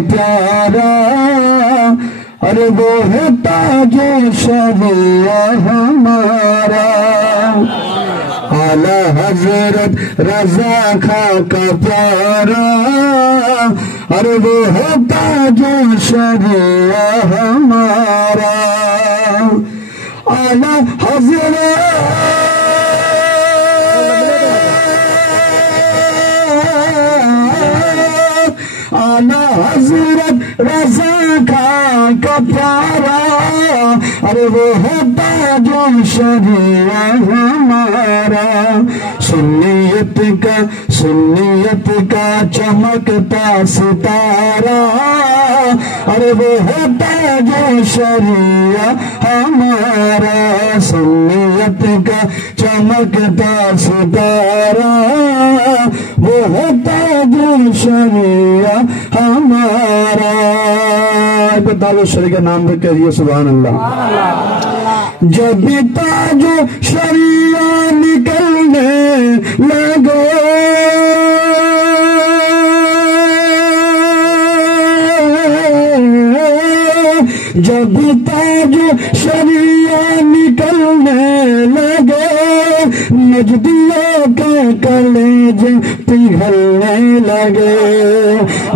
प्यारा, अरे वो है ताजो शरिया हमारा। आला हजरत रजा खां का प्यारा, अरे वो है ताजो शरिया हमारा। आला हजरत आला हजरत रजा खां का प्यारा, अरे वो है ताजो शरिया हमारा। सुन्नियत का चमकता सितारा, अरे वो है ताजो शरिया हमारा। सुन्नियत का चमकता सितारा, वो है ताजो शरिया हमारा। ताजो शरिया का नाम भी करिए सुभान अल्लाह। जब ताजो शरिया निकलने लगे, जब ताजो शरिया निकलने लगे, नजदियों के कलेजे पिघलने लगे।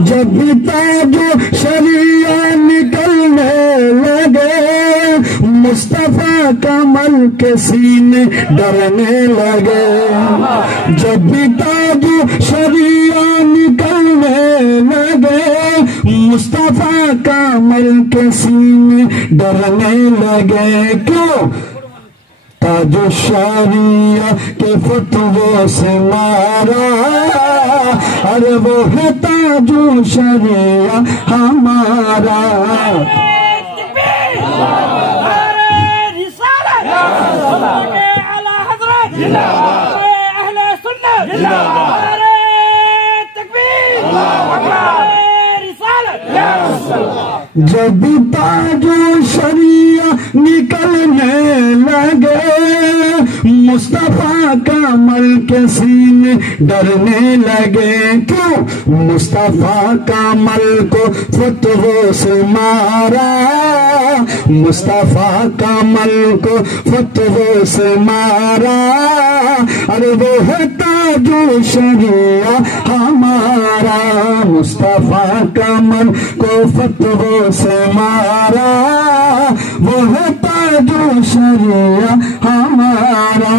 जब ताजो शरिया निकलने लगे, मुस्तफा कमल के सीने डरने लगे। जब ताजो शरिया निकलने लगे, मुस्तफा कमल के सीने डरने लगे। क्यों? ताजो शरिया के फतवे से मारा, अरे वो है ताजो शरिया हमारा। जब ताजो शरिया निकलने लगे, मुस्तफा कमल के सीने डरने लगे। क्यों? मुस्तफा कमल को फतवों से मारा, मुस्तफा कमल को फतवों से मारा, अरे वो है ताजो शरिया हमारा। मुस्तफा कमल को फतवों से मारा, वो है ताजो शरिया हमारा।